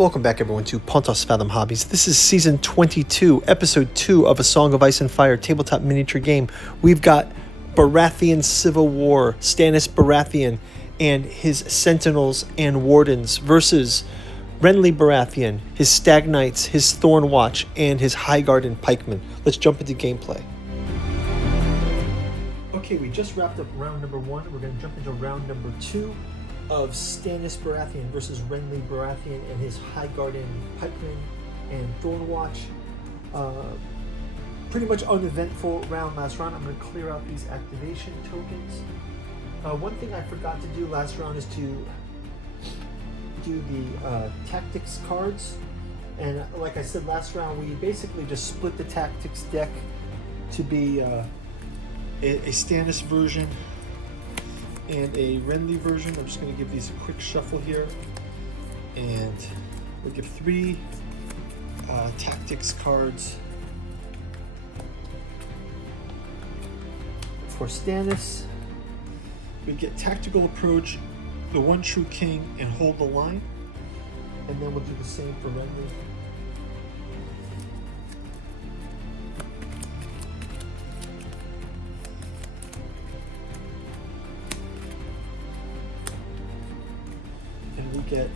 Welcome back everyone to Pontos Fathom Hobbies. This is Season 22, Episode 2 of A Song of Ice and Fire tabletop miniature game. We've got Baratheon Civil War, Stanis Baratheon and his Sentinels and Wardens versus Renly Baratheon, his Stag Knights, his Thornwatch, and his Highgarden Pikemen. Let's jump into gameplay. Okay, we just wrapped up round number 1. We're going to jump into round number 2. Of Stanis Baratheon versus Renly Baratheon and his Highgarden Pikemen and Thornwatch. Pretty much uneventful round last round. I'm going to clear out these activation tokens. One thing I forgot to do last round is to do the tactics cards. And like I said last round, we basically just split the tactics deck to be a Stanis version and a Renly version. I'm just going to give these a quick shuffle here, and we'll give 3 tactics cards for Stanis. We get Tactical Approach, the One True King, and Hold the Line, and then we'll do the same for Renly. We get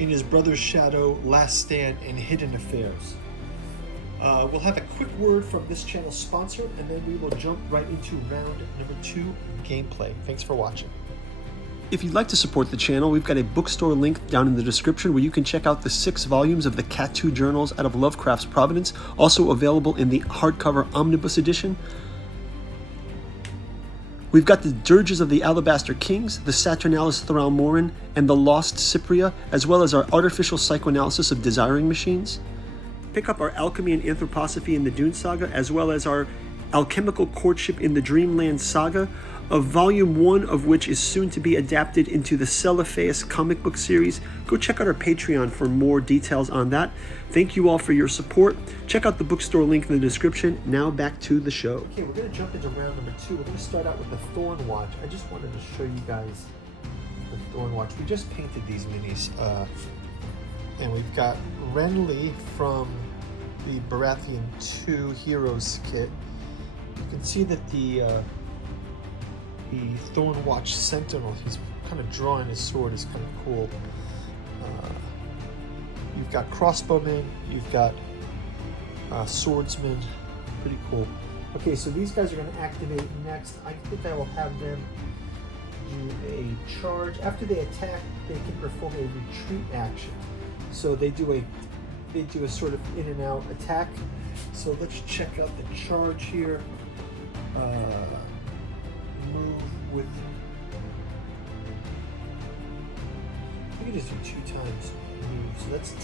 In His Brother's Shadow, Last Stand, and Hidden Affairs. We'll have a quick word from this channel's sponsor, and then we will jump right into round number 2 gameplay. Thanks for watching. If you'd like to support the channel, we've got a bookstore link down in the description where you can check out the 6 volumes of the Cat 2 Journals out of Lovecraft's Providence, also available in the hardcover omnibus edition. We've got the Dirges of the Alabaster Kings, the Saturnalis Thralmorin, and the Lost Cypria, as well as our artificial psychoanalysis of desiring machines. Pick up our Alchemy and Anthroposophy in the Dune Saga, as well as our Alchemical Courtship in the Dreamland Saga, of Volume 1 of which is soon to be adapted into the Celophaeus comic book series. Go check out our Patreon for more details on that. Thank you all for your support. Check out the bookstore link in the description. Now back to the show. Okay, we're going to jump into round number 2. We're going to start out with the Thornwatch. I just wanted to show you guys the Thornwatch. We just painted these minis. And we've got Renly from the Baratheon 2 Heroes kit. You can see that the Thornwatch Sentinel, he's kind of drawing his sword, is kind of cool. You've got crossbowmen, you've got swordsmen, pretty cool. Okay, so these guys are going to activate next. I think I will have them do a charge. After they attack, they can perform a retreat action. So they do a sort of in and out attack. So let's check out the charge here. Move with, you can just do 2 times move, so that's 10.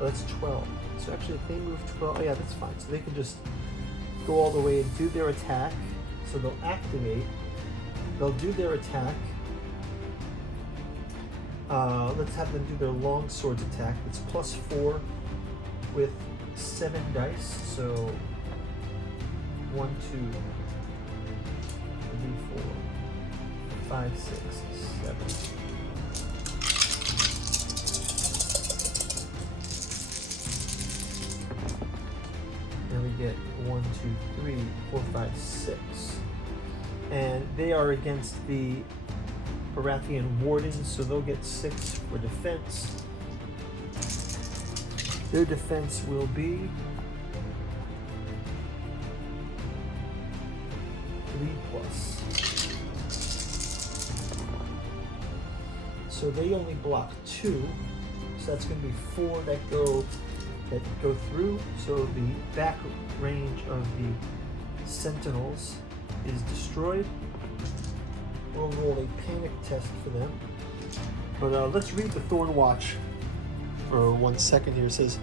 Oh, that's 12. So actually, if they move 12, oh yeah, that's fine. So they can just go all the way and do their attack. So they'll activate, they'll do their attack. Let's have them do their long swords attack. It's +4 with 7 dice. So 1, 2, 3, 4, 5, 6, 7. And we get 1, 2, 3, 4, 5, 6. And they are against the Baratheon Wardens, so they'll get 6 for defense. Their defense will be 3+. So they only block 2, so that's going to be 4 that go through. So the back range of the Sentinels is destroyed. We'll roll a panic test for them. But let's read the Thornwatch for 1 second here. It says,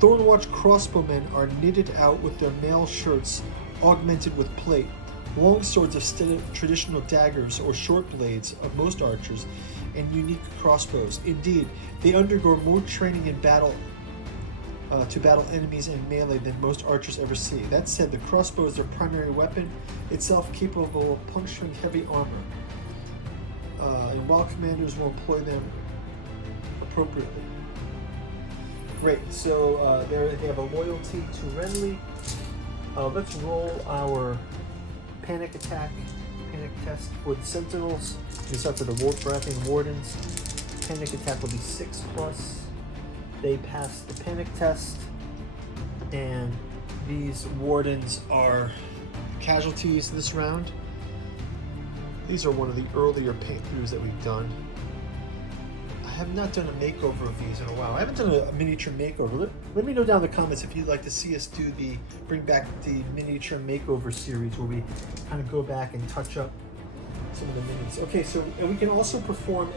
Thornwatch crossbowmen are knitted out with their mail shirts augmented with plate. Long swords instead of traditional daggers or short blades of most archers, and unique crossbows. Indeed, they undergo more training in battle to battle enemies in melee than most archers ever see. That said, the crossbow is their primary weapon, itself capable of puncturing heavy armor. And while commanders will employ them appropriately. Great, so they have a loyalty to Renly. Let's roll our panic attack, panic test for the Sentinels. We start for the Baratheon Wardens. Panic attack will be 6+. They pass the panic test, and these Wardens are casualties this round. These are one of the earlier paint-throughs that we've done. I have not done a makeover of these in a while. I haven't done a miniature makeover. Let me know down in the comments if you'd like to see us bring back the miniature makeover series where we kind of go back and touch up some of the minis. Okay, so and we can also perform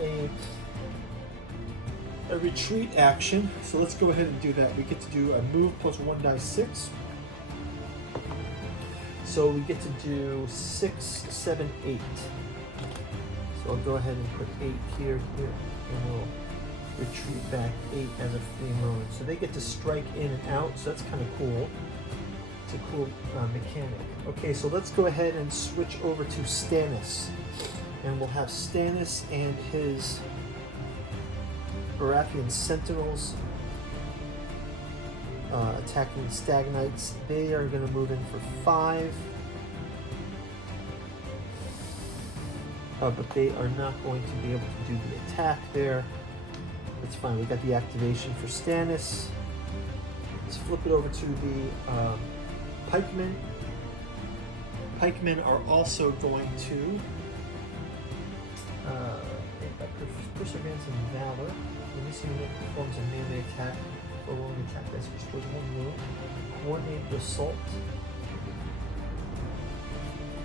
a retreat action. So let's go ahead and do that. We get to do a move plus 1 die 6. So we get to do 6, 7, 8. So I'll go ahead and put 8 here, and we'll retreat back 8 as a free mode. So they get to strike in and out, so that's kind of cool. It's a cool mechanic. Okay, so let's go ahead and switch over to Stanis. And we'll have Stanis and his Baratheon Sentinels attacking the Stag Knights. They are going to move in for 5. But they are not going to be able to do the attack there. That's fine. We got the activation for Stanis. Let's flip it over to the Pikemen. Pikemen are also going to Perseverance and Valor. When this unit performs a melee attack or rolling attack that restores 1 wound, coordinated assault.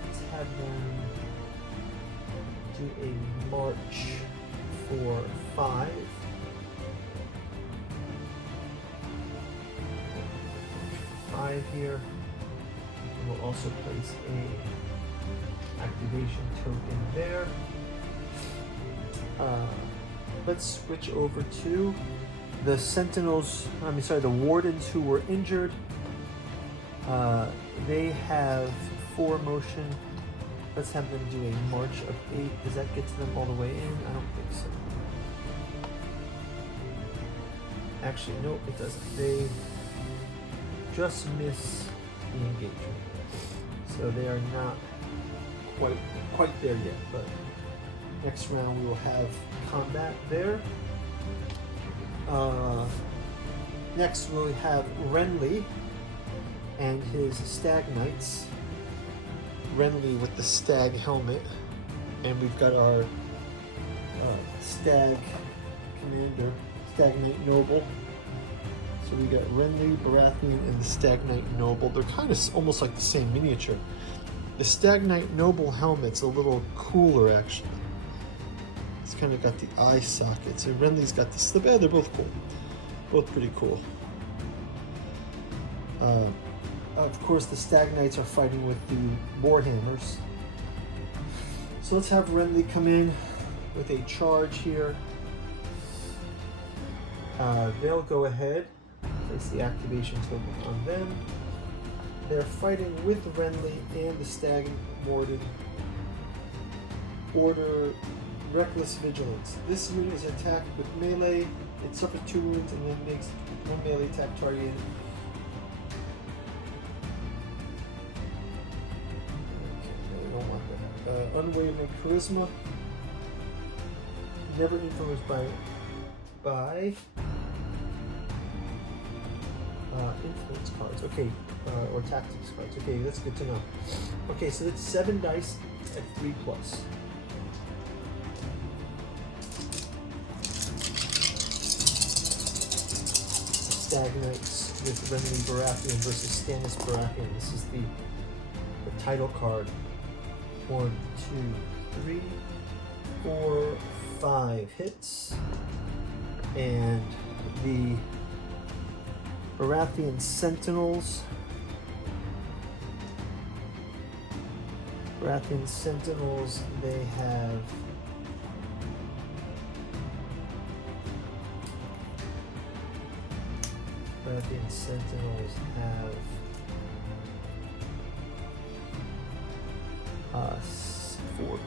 Let's have them do a march for 5. Here. And we'll also place a activation token there. Let's switch over to the Sentinels, the Wardens who were injured. They have 4 motion. Let's have them do a march of 8. Does that get to them all the way in? I don't think so. Actually, no, it doesn't. They just miss the engagement. So they are not quite there yet, but next round we will have combat there. Next we'll have Renly and his Stag Knights. Renly with the Stag helmet, and we've got our Stag Commander, Stag Knight Noble. So we got Renly, Baratheon, and the Stag Knight Noble. They're kind of almost like the same miniature. The Stag Knight Noble helmet's a little cooler, actually. It's kind of got the eye sockets, and Renly's got the slip. Yeah, they're both cool. Both pretty cool. Of course, the Stag Knights are fighting with the Warhammers. So let's have Renly come in with a charge here. They'll go ahead, place the activation token on them. They're fighting with Renly and the Stag Warden. Order Reckless Vigilance. This unit is attacked with melee. It suffers 2 wounds and then makes 1 melee attack targeted. Unwavering Charisma. Never influenced by influence cards. Okay, or tactics cards. Okay, that's good to know. Okay, so that's 7 dice at 3+. Stag Knights with Renly Baratheon versus Stanis Baratheon. This is the title card. 1, 2, 3, 4, 5 hits. And the Baratheon Sentinels. Baratheon Sentinels, they have Baratheon Sentinels have 4+.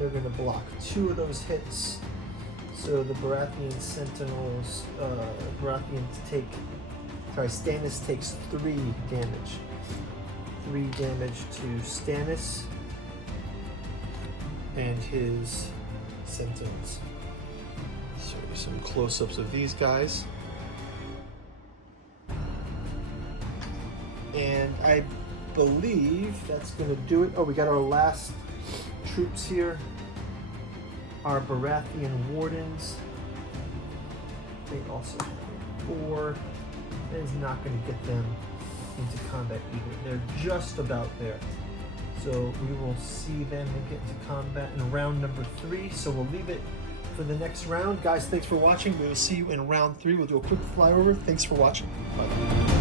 They're going to block 2 of those hits. So the Baratheon Sentinels, Stanis takes 3 damage. 3 damage to Stanis and his Sentinels. So some close-ups of these guys. And I believe that's going to do it. Oh, we got our last troops here. Our Baratheon Wardens. They also have 4. That is not going to get them into combat either. They're just about there. So we will see them get into combat in round number 3. So we'll leave it for the next round. Guys, thanks for watching. We will see you in round 3. We'll do a quick flyover. Thanks for watching. Bye.